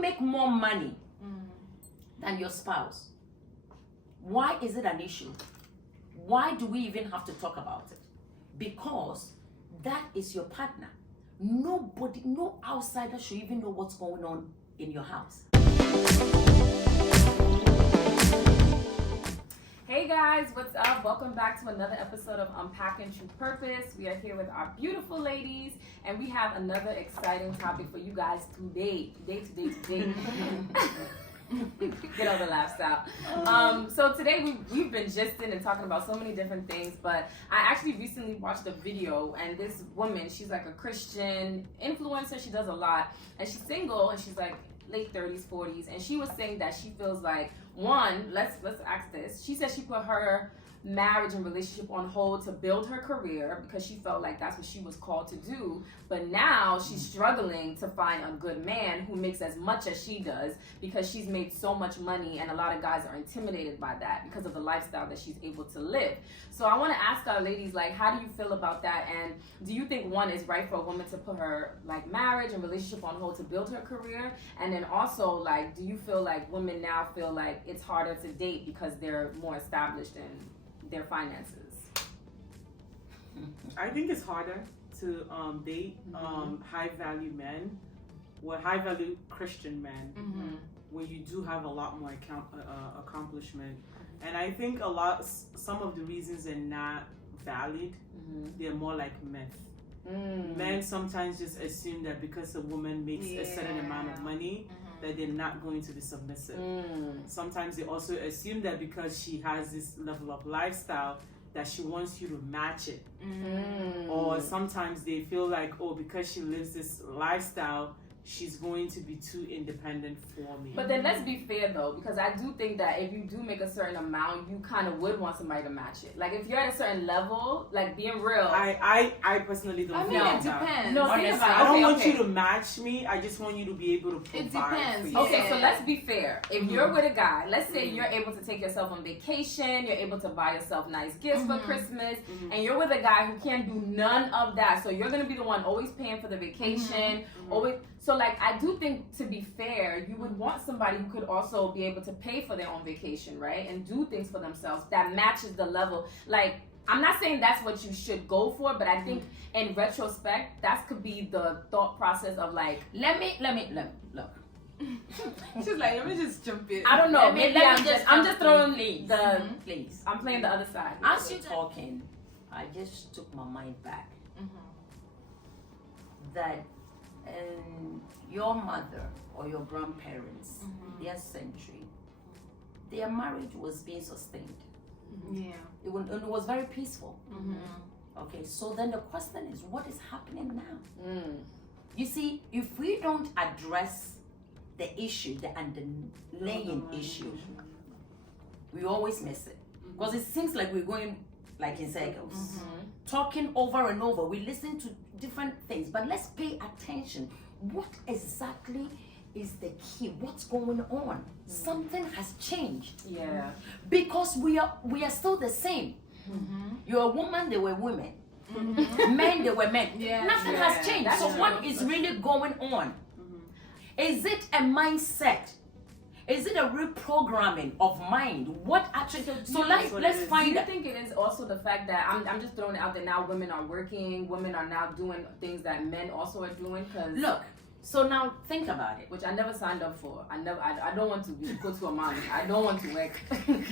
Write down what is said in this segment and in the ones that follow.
you make more money than your spouse, why is it an issue? Why do we even have to talk about it? Because that is your partner. Nobody, no outsider should even know what's going on in your house. Hey guys, what's up? Welcome back to another episode of Unpacking True Purpose. We are here with our beautiful ladies, and we have another exciting topic for you guys today. Get all the laughs out. So today we've been gisting and talking about so many different things, but I actually recently watched a video, and this woman, she's like a Christian influencer. She does a lot, and she's single, and she's like late 30s, 40s, and she was saying that she feels like, one, let's ask this. She said she put her marriage and relationship on hold to build her career because she felt like that's what she was called to do, but now she's struggling to find a good man who makes as much as she does because she's made so much money, and a lot of guys are intimidated by that because of the lifestyle that she's able to live. So I want to ask our ladies, like, how do you feel about that, and do you think one is right for a woman to put her like marriage and relationship on hold to build her career? And then also, like, do you feel like women now feel like it's harder to date because they're more established in their finances? I think it's harder to date high value men, high value Christian men, when you do have a lot more accomplishment. And I think some of the reasons are not valid. They're more like myth. Men sometimes just assume that because a woman makes a certain amount of money, that they're not going to be submissive. Sometimes they also assume that because she has this level of lifestyle, that she wants you to match it. Or sometimes they feel like, oh, because she lives this lifestyle, she's going to be too independent for me. But then let's be fair though, because I do think that if you do make a certain amount, you kind of would want somebody to match it. Like if you're at a certain level, like being real. I personally don't feel it depends. No, I don't want you to match me. I just want you to be able to provide. It depends. For you. Okay, so let's be fair. If you're with a guy, let's say you're able to take yourself on vacation, you're able to buy yourself nice gifts for Christmas, and you're with a guy who can't do none of that. So you're gonna be the one always paying for the vacation, always. So like I do think, to be fair, you would want somebody who could also be able to pay for their own vacation, right? And do things for themselves that matches the level. Like, I'm not saying that's what you should go for, but I think in retrospect, that could be the thought process of like, let me look. She's like, let me just jump in. I don't know. Maybe I'm just throwing please. Please. I'm playing the other side. As you're talking, I just took my mind back. That your mother or your grandparents, their century, their marriage was being sustained. Yeah. It was very peaceful. Okay, so then the question is, what is happening now? You see, if we don't address the issue, the underlying issue, we always miss it. Because it seems like we're going like in circles, talking over and over. We listen to different things, but let's pay attention. What exactly is the key? What's going on? Something has changed. Yeah. Because we are still the same. You're a woman, they were women. Men, they were men. Nothing has changed. That's so true. what is really going on? Is it a mindset? Is it a reprogramming of mind? What actually? So let's find. Do you think it is also the fact that I'm just throwing it out there now? Women are working. Women are now doing things that men also are doing. Cause look. So now think about it. Which I never signed up for. I don't want to go to a mommy. I don't want to work.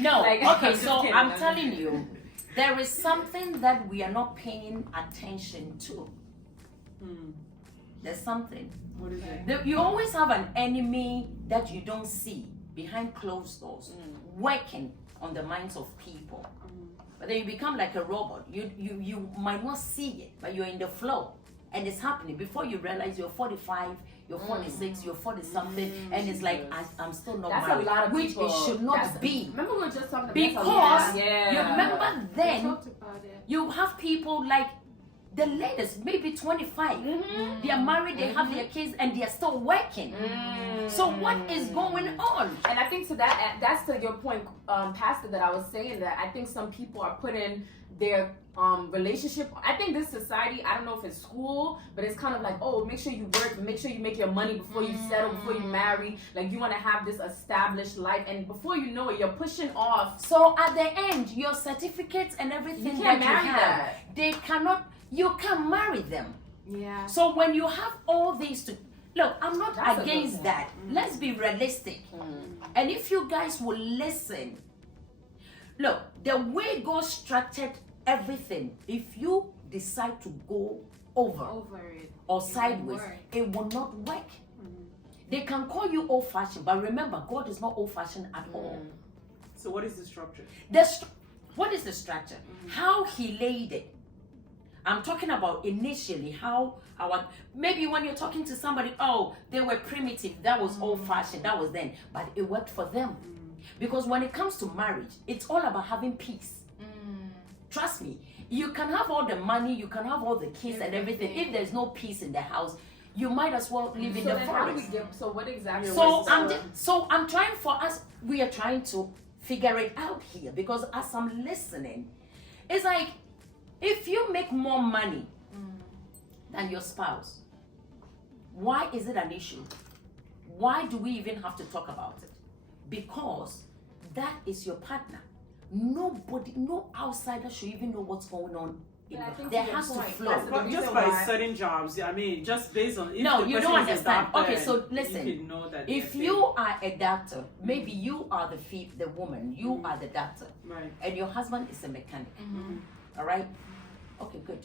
No. Like, okay. I'm just So kidding. I'm telling you, there is something that we are not paying attention to. There's something. What is it? You always have an enemy that you don't see behind closed doors, working on the minds of people. But then you become like a robot. You might not see it, but you're in the flow, and it's happening. Before you realize, you're 45, you're 46, you're 40 something, and it's like I'm still not That's married, a lot of which people. it should not be. Remember we were just talking about Because yeah. you remember then We talked about it. you have people like the latest, maybe 25. They are married, they have their kids, and they are still working. So what is going on? And I think that's to your point, Pastor, that I was saying that I think some people are putting their relationship. I think this society, I don't know if it's school, but it's kind of like, oh, make sure you work, make sure you make your money before you settle, before you marry. Like you want to have this established life, and before you know it, you're pushing off. So at the end, your certificates and everything You can't that you marry have, that. they cannot. You can't marry them. Yeah. So when you have all these to look, I'm not That's a good against point. that. Let's be realistic. And if you guys will listen, look, the way God structured everything, if you decide to go over it. or won't sideways, work. it will not work. They can call you old-fashioned, but remember, God is not old-fashioned at all. So what is the structure? What is the structure? How He laid it. I'm talking about initially how maybe when you're talking to somebody, oh, they were primitive, that was old-fashioned, that was then, but it worked for them. Because when it comes to marriage, it's all about having peace. Trust me, you can have all the money, you can have all the kids and everything. If there's no peace in the house, you might as well live in So the then how do we forest. get? So what exactly? So I'm trying for us. We are trying to figure it out here because as I'm listening, it's like if you make more money than your spouse, why is it an issue? Why do we even have to talk about it? Because that is your partner. Nobody, no outsider should even know what's going on. But I think There to your has to point, flow. that's the But reason just by why- certain jobs, I mean, just based on if No, the you person don't is a understand. doctor, Okay, so listen. you can know that If they're you are a doctor, maybe you are the woman, you are the doctor, fake. Right. and your husband is a mechanic. All right? Okay, good.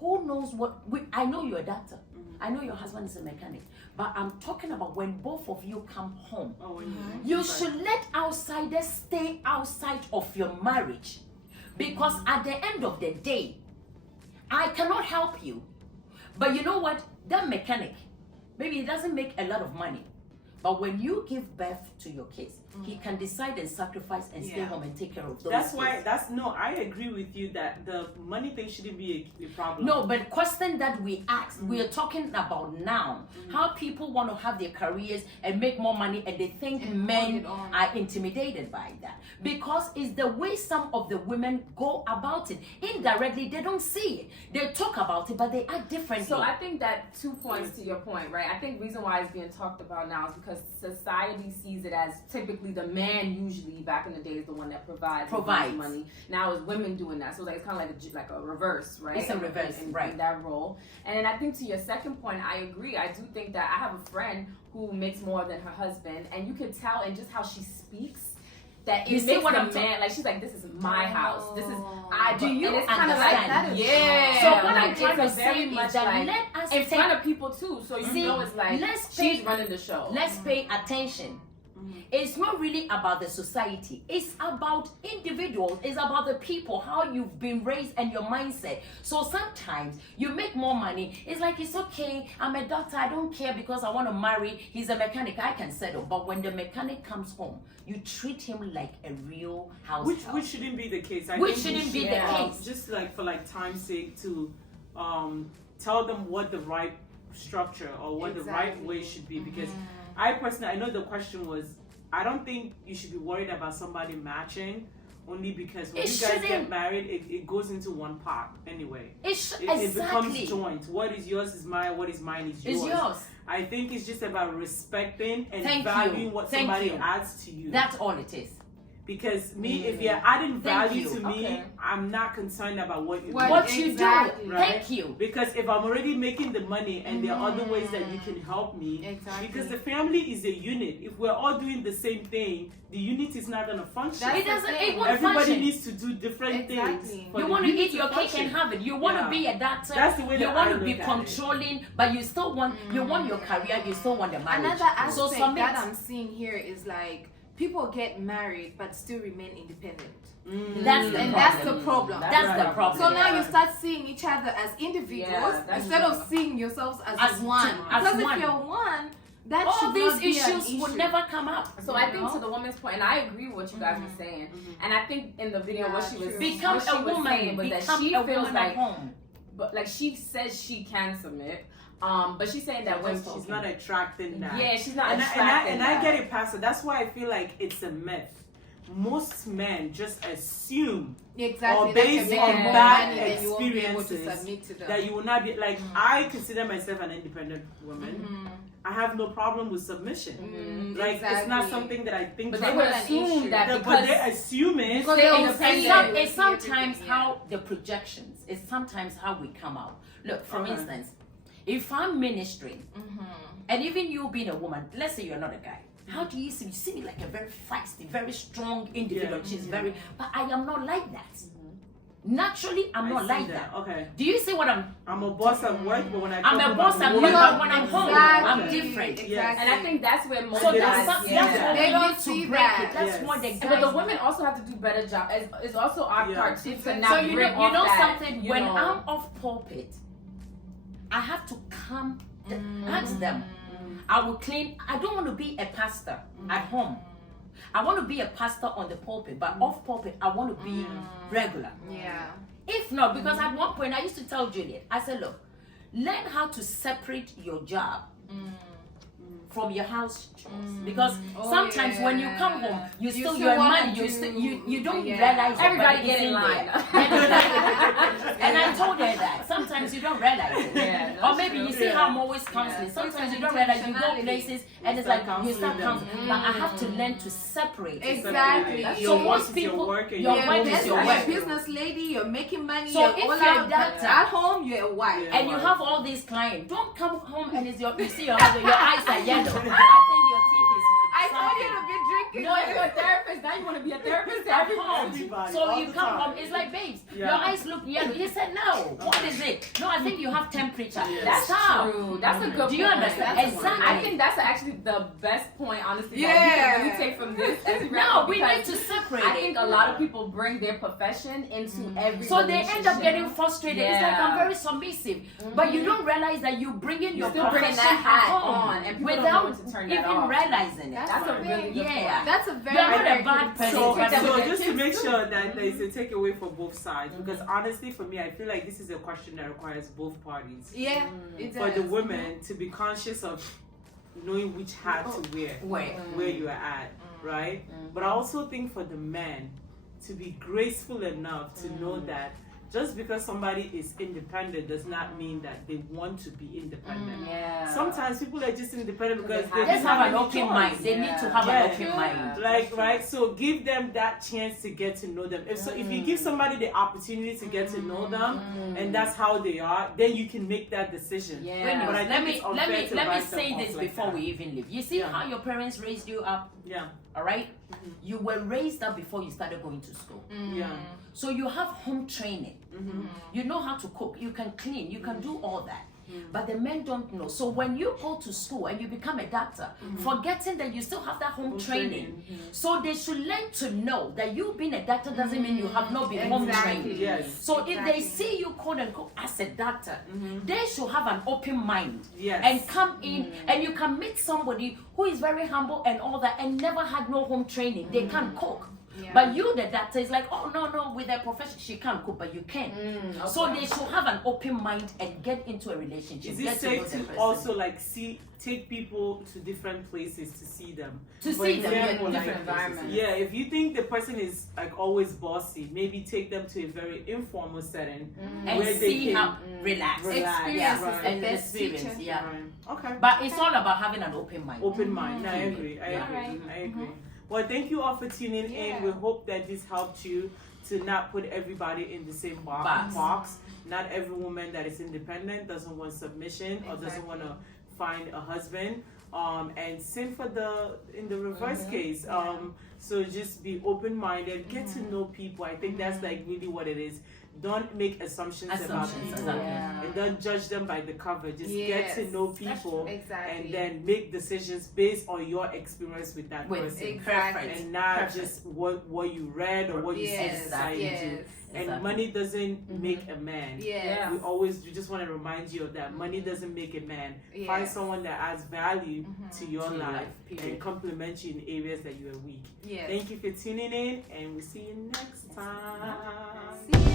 Who knows what? I know you're a doctor. I know your husband is a mechanic. But I'm talking about when both of you come home. Oh, when You should let outsiders stay outside of your marriage. Because at the end of the day, I cannot help you. But you know what? That mechanic, maybe he doesn't make a lot of money. But when you give birth to your kids, he can decide and sacrifice and stay Yeah. home and take care of those That's kids. why. I agree with you that the money thing shouldn't be a problem. No, but question that we asked, we are talking about now. How people want to have their careers and make more money and they think And men hold it on. are intimidated by that. Because it's the way some of the women go about it. Indirectly, they don't see it. They talk about it, but they act differently. So I think that 2 points to your point, right? I think reason why it's being talked about now is because society sees it as typically the man usually back in the day is the one that provides money. Now it's women doing that. So it's kind of like a reverse, right? It's a reverse, in right. that role. And then I think to your second point, I agree. I do think that I have a friend who makes more than her husband, and you could tell in just how she speaks that You it see makes what the I'm man like she's like, this is my house. This is I Do you and it's kind of like understand? That is yeah. So what like, I'm trying to it's a very say much is that like let us in take, front of people too, so you See, know it's like let's she's pay- running the show. let's pay attention. It's not really about the society. It's about individuals. It's about the people, how you've been raised and your mindset. So sometimes you make more money. It's like, it's okay. I'm a doctor. I don't care because I want to marry. He's a mechanic. I can settle. But when the mechanic comes home, you treat him like a real house help. Which shouldn't be the case. I Which think we shouldn't be should, the case. Just like for like time's sake to tell them what the right structure or what the right Exactly. way should be. Because I personally, I know the question was, I don't think you should be worried about somebody matching. Only because when It you guys get shouldn't. married, it goes into one pot anyway. It Exactly. becomes joint. What is yours is mine. What is mine is yours. It's yours. I think it's just about respecting and Thank you. valuing what Thank somebody you. adds to you. That's all it is. Because if you're adding Thank value you. to me, Okay. I'm not concerned about what you What you do. Exactly. Right. Thank you. Because if I'm already making the money and there are other ways that you can help me, Exactly. because the family is a unit. If we're all doing the same thing, the unit is not gonna function. That's It doesn't. the It thing. won't Everybody function. needs to do different Exactly. things. for You the want to unit eat your cake function. and have it. You want Yeah. to be a doctor. That's the way you that want I to be look at it. controlling, but you still want your career. You still want the marriage. Another So aspect submit. that I'm seeing here is like people get married but still remain independent. That's the And problem. that's the problem. That's the right. problem. So now Yeah. you start seeing each other as individuals Yeah, that's instead true. of seeing yourselves as As one. two- as Because one. if you're one, that All should these not be an issues would issue. never come up. So I think to the woman's point, and I agree with what you guys were saying, and I think in the video what she was True. Become what she a was woman. saying was that Become she a feels woman like at home. but like she says she can submit. But she's saying that when she's not attracting that. Yeah, she's not And attracting I get it, Pastor. That's why I feel like it's a myth. Most men just assume Exactly. or based that on you're making more bad money, then you won't be able to experiences submit to them. that you will not be like. I consider myself an independent woman. Mm-hmm. I have no problem with submission. Mm, Like exactly. it's not something that I think. But about. they would not an assume issue. that But because they assume it. Because they're they'll independent. see Some, it. it's sometimes Yeah. how the projections, it's sometimes how we come out. Look, for Okay. instance, if I'm ministering, Mm-hmm. and even you being a woman, let's say you're not a guy, how do you see me? You see me like a very feisty, very strong individual. Yeah. She's very, but I am not like that. Naturally, I'm I not see like that. Okay. Do you see what I'm? I'm a boss at work, but when I I'm come a home, boss I'm at a work, woman. but when I'm home, Exactly. I'm different. Exactly. and I think that's where most So they that's, don't that's see what that. They we don't need see to break that. it. That's Yes. what the But the guys. women also have to do better job. It's also our Yeah. part too to So not you bring know, you off know that, something. you When know. I'm off pulpit, I have to come. Ask them. I will clean. I don't want to be a pastor at home. I want to be a pastor on the pulpit, but off pulpit, I want to be regular. Yeah. If not, because at one point I used to tell Juliet, I said, look, learn how to separate your job from your house chores. Because Oh, sometimes when you come yeah. home, you You still still your wanna money, you do- still you don't yeah. realize it, Everybody but get it's in line. there. And I told her that sometimes you don't realize it. Yeah, Or that's maybe true. you see how I'm always counseling. Yeah. Sometimes you It's don't realize you go intentionality. places and it's start like you start counseling counseling. But I have to learn to separate it. Exactly. Your So work most is people, your work and your your work home is is your You're work. a business lady, you're making money, So you're if all you're out, that- but at home, you're a wife. Yeah. And you have all these clients. Don't come home and it's you see your husband, your eyes are yellow. I think your teeth is. I told you something. to be drinking. No, you're a therapist. Now you want to be a therapist to At everyone. home. Everybody, So all you the come time. home, it's like, babes, Yeah. your eyes look yellow. He said, no. What is it? No, I think you have temperature. Yeah. That's Stop. true. That's a good Do you point. understand? That's a Exactly. point. I think that's actually the best point, honestly, that we Yeah. can really take from this. As we wrap No, up, we because need to separate I it. think a lot of people bring their profession into every So they end up relationship. getting frustrated. It's like Yeah. I'm very submissive, but you don't realize that you bring in your still bringing profession that hat at home on, and people don't without know when to turn that even off. realizing it. That's a really good Yeah. point. That's a very, You're not very a bad good person. So, But so with just to kids make too. sure that there is a takeaway for both sides, because honestly, for me, I feel like this is a question that requires both parties. Yeah, it For the does. women to be conscious of knowing which hat to wear, where you are at, right? But I also think for the men to be graceful enough to know that just because somebody is independent does not mean that they want to be independent. Yeah. Sometimes people are just independent because They they have- Just have an any open choice. mind. They need to have Yeah. an open mind. Like, right, so give them that chance to get to know them. If you give somebody the opportunity to get to know them, and that's how they are, then you can make that decision. Yeah. Wait a minute, But I let think me it's unfair to let me write them say off this like before that. we even leave. You see Yeah. how your parents raised you up, Yeah, all right? You were raised up before you started going to school. yeah. So you have home training. You know how to cook, you can clean, you can do all that. But the men don't know. So when you go to school and you become a doctor, forgetting that you still have that home training. So they should learn to know that you being a doctor doesn't mean you have not been home Exactly. trained. Yes. So if Exactly. they see you quote unquote as a doctor, they should have an open mind Yes. and come in and you can meet somebody who is very humble and all that and never had no home training. They can't cook. Yeah. But you, the doctor, is like, oh no, with their profession, she can't cook, but you can. So they should have an open mind and get into a relationship. Is get it to know safe the to person. also like take people to different places to see them? To For see them in example, different like, environments. Yeah, if you think the person is like always bossy, maybe take them to a very informal setting and where they see can how relax. Experience Yeah, is right. the and best experience, teacher. yeah. Right. Okay. But it's all about having an open mind. Open mind. I Mhm. agree. I Yeah. agree. Alright. I agree. Well, thank you all for tuning Yeah. in. We hope that this helped you to not put everybody in the same Box. box. Not every woman that is independent doesn't want submission or doesn't want to find a husband. And same for in the reverse case. So just be open minded, get to know people. I think that's like really what it is. Don't make assumptions about Assumptions, people. exactly. And don't judge them by the cover. Just get Yes, to know that's people Exactly. and then make decisions based on your experience with that With person. Exactly. perfect. And not Perfect. just what you read or what you see Yes, society yes, do. And Exactly. money doesn't make a man. yes. We just want to remind you of that. Money doesn't make a man. Yes. Find someone that adds value to your To your life life, period. and complement you in areas that you are weak. Yes. Thank you for tuning in, and we'll see you next time. See ya.